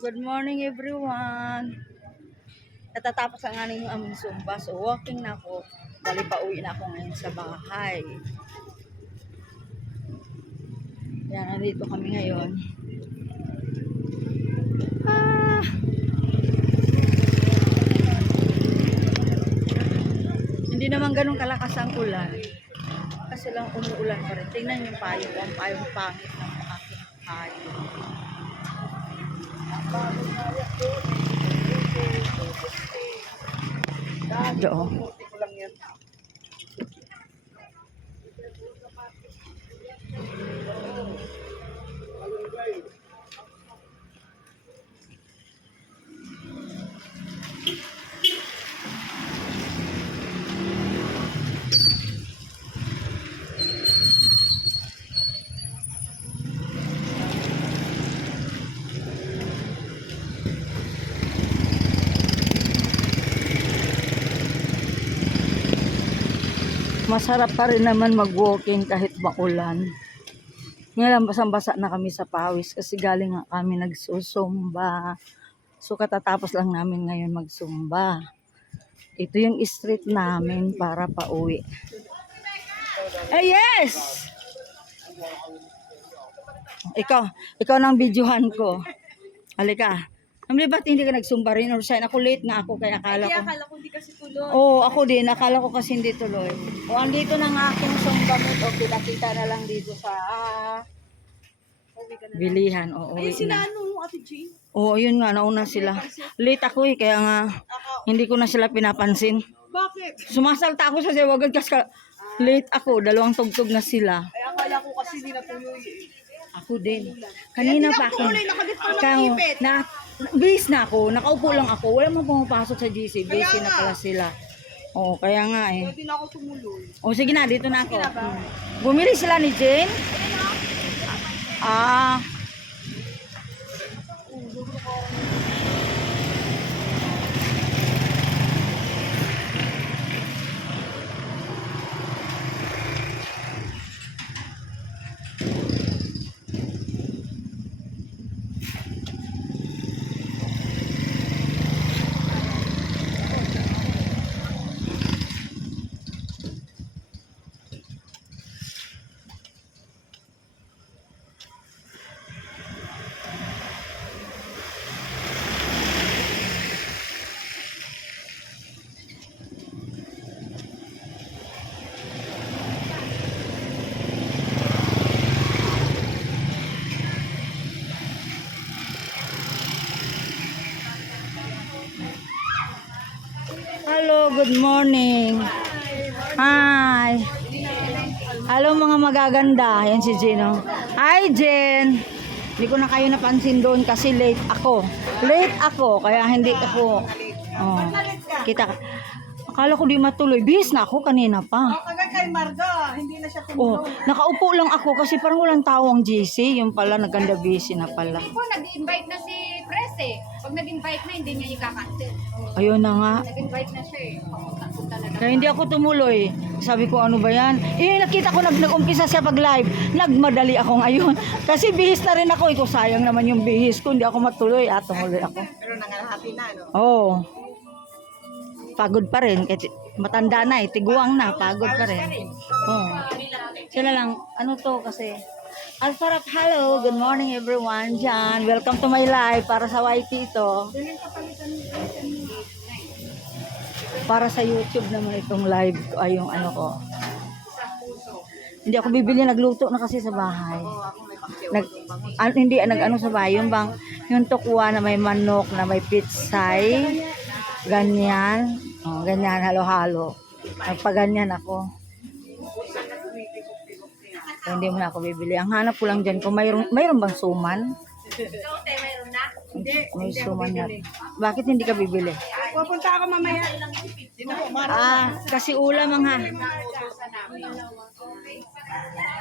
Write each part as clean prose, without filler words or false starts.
Good morning everyone. Natatapos ang aming Zumba. So walking na ako. Bali pa uwi na ako ngayon sa bahay. Yan, nandito kami ngayon. Hindi naman ganun kalakas ang ulan. Kasi lang umuulan pa rin. Tingnan yung payo ko. Ang payong pangit ng aking payo. Doon. Masarap pa rin naman mag-walking kahit maulan. Ngayon basang-basa na kami sa pawis kasi galing nga kami nagsusumba. So katatapos lang namin ngayon magsumba. Ito yung street namin para pauwi. Eh yes! Ikaw nang videohan ko. Halika. Namli ba't hindi ka nagsumba rin or sign? Ako late nga ako kaya akala ko hindi kasi tuloy. Oo, ako din. Akala ko kasi hindi tuloy. O, andito na nga aking sumba mo. O, kita na lang dito sa bilihan. O, uwi na. Ate Jean? Oo, yun nga. Nauna sila. Late ako eh. Kaya nga, hindi ko na sila pinapansin. Bakit? Sumasalta ako sa siwagad kasi late ako. 2 tugtog na sila. Ay, akala ko kasi hindi natuloy eh. Ako din. Kanina pa ako. Bihis na ako. Nakaupo lang ako. Wala mo pumapasok sa GC. Busy na pala sila. Oo, kaya nga eh. Hindi na ako tumuloy. O sige na, dito na ako. Bumili sila ni Jane? Ah. Hello, good morning. Hi. Hello mga magaganda. Yan si Gino. Hi Jen. Hindi ko na kayo napansin doon kasi late ako. Late ako kaya hindi ako. Oh, kita. Akala ko di matuloy. Bis na ako kanina pa. Kagay kay Marga, hindi na siya Oh, tumuloy. nakaupo lang ako kasi parang walang tao ang GC. Yung pala naganda busy na pala. Po, nag-invite na si Pres eh. Pag nag-invite na, hindi niya i-cancel. Ayun na nga. Nag-invite na siya eh. Papunta na lang. Kaya hindi ako tumuloy. Sabi ko, ano ba yan? Eh, nakita ko nag-umpisa siya pag-live. Nagmadali ako ngayon. Kasi bihis na rin ako. Iko, sayang naman yung bihis ko. Hindi ako matuloy. Tumuloy ako. Pero nangalahati na, no? Oo. Pagod pa rin. Kasi matanda na eh. Tiguang na. Pagod pa rin. Oo. Sila lang. Ano to kasi? Ang sarap. Hello. Good morning everyone. Diyan. Welcome to my live. Para sa YT ito. Para sa YouTube naman itong live ko, ay yung ano ko. Hindi ako bibili, nagluto na kasi sa bahay. Hindi nag-ano sa bahay, yung bang yung tukwa na may manok, na may pitsay, ganyan. Oh, ganyan halo-halo. Nagpaganyan ako. So, hindi mo na ako bibili. Ang hanap ko lang diyan kung mayroon bang suman? Mayroon na? May suman nga. Bakit hindi ka bibili? Pupunta ako mamaya. Kasi ulam ang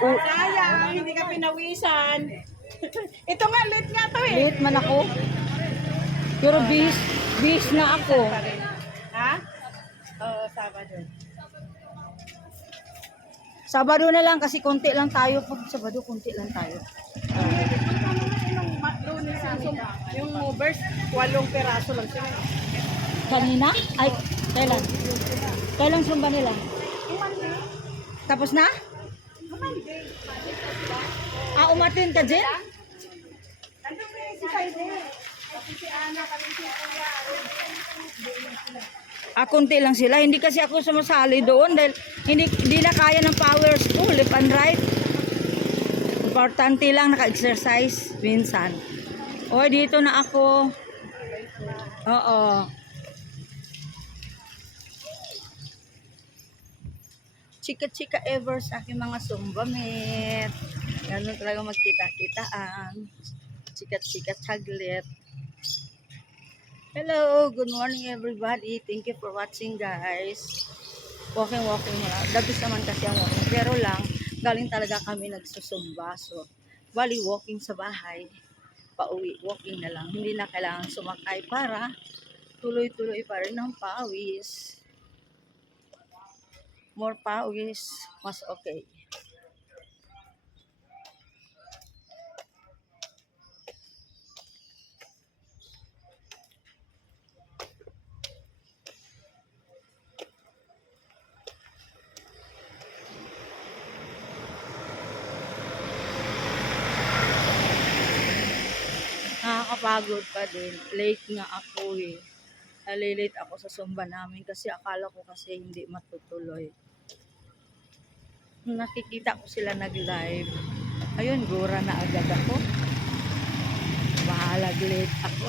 Sayang, hindi ka pinawisan. Ito nga, late nga to eh. late man ako. Pero bis na ako. Ha? Oo, Sabado. Sabado na lang kasi konti lang tayo. Pag Sabado, konti lang tayo. Punta mo na Lunes. yung movers, 8 peraso lang sila. Kanina? Ay, kailan? Kailan sumba nila? Tapos na? Umatin ka, Jen? Nandun na si Saide. Kasi si Ana, kasi si Kuya. Kunti lang sila. Hindi kasi ako sumasali doon dahil hindi na kaya ng power school, left and right. Importante lang naka-exercise minsan. Dito na ako. Oo. Chika-chika ever sa aking mga sumbamit. Ganun talaga magkita-kitaan. Chika-chika saglit. Hello, good morning everybody. Thank you for watching, guys. Walking mo lang. Dabis naman kasi ang walking. Pero lang, galing talaga kami nagsusumba. So, bali walking sa bahay. Pauwi, walking na lang. Hindi na kailangan sumakay para tuloy-tuloy pa rin ng pawis. More pawis, mas okay. Nakakapagod pa din. Late nga ako eh. Nalilate ako sa sumba namin kasi akala ko kasi hindi matutuloy. Nakikita ko sila nag-live. Ayun, gura na agad ako. Bahalag late ako.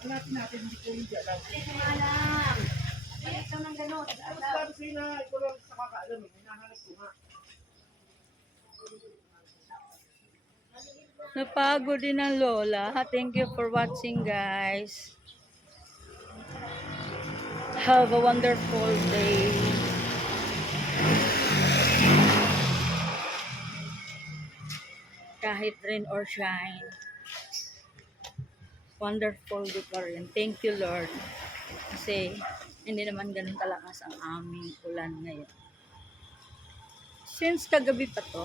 Hanapin natin, hindi ko hindi alam. Hindi ko alam. Balik ka ng gano'n. Tapos sabi sa'yo na ikaw lang sa kakaalam eh. Hinahanap ko nga. Napagod din ang lola. Thank you for watching, guys. Have a wonderful day. Kahit rain or shine. Wonderful day pa rin. Thank you, Lord. Kasi hindi naman ganun kalakas ang aming ulan ngayon. Since kagabi pa to,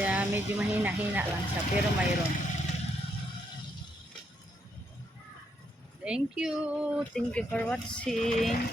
kaya medyo mahina-hina lang siya, pero mayroon. Thank you. Thank you for watching.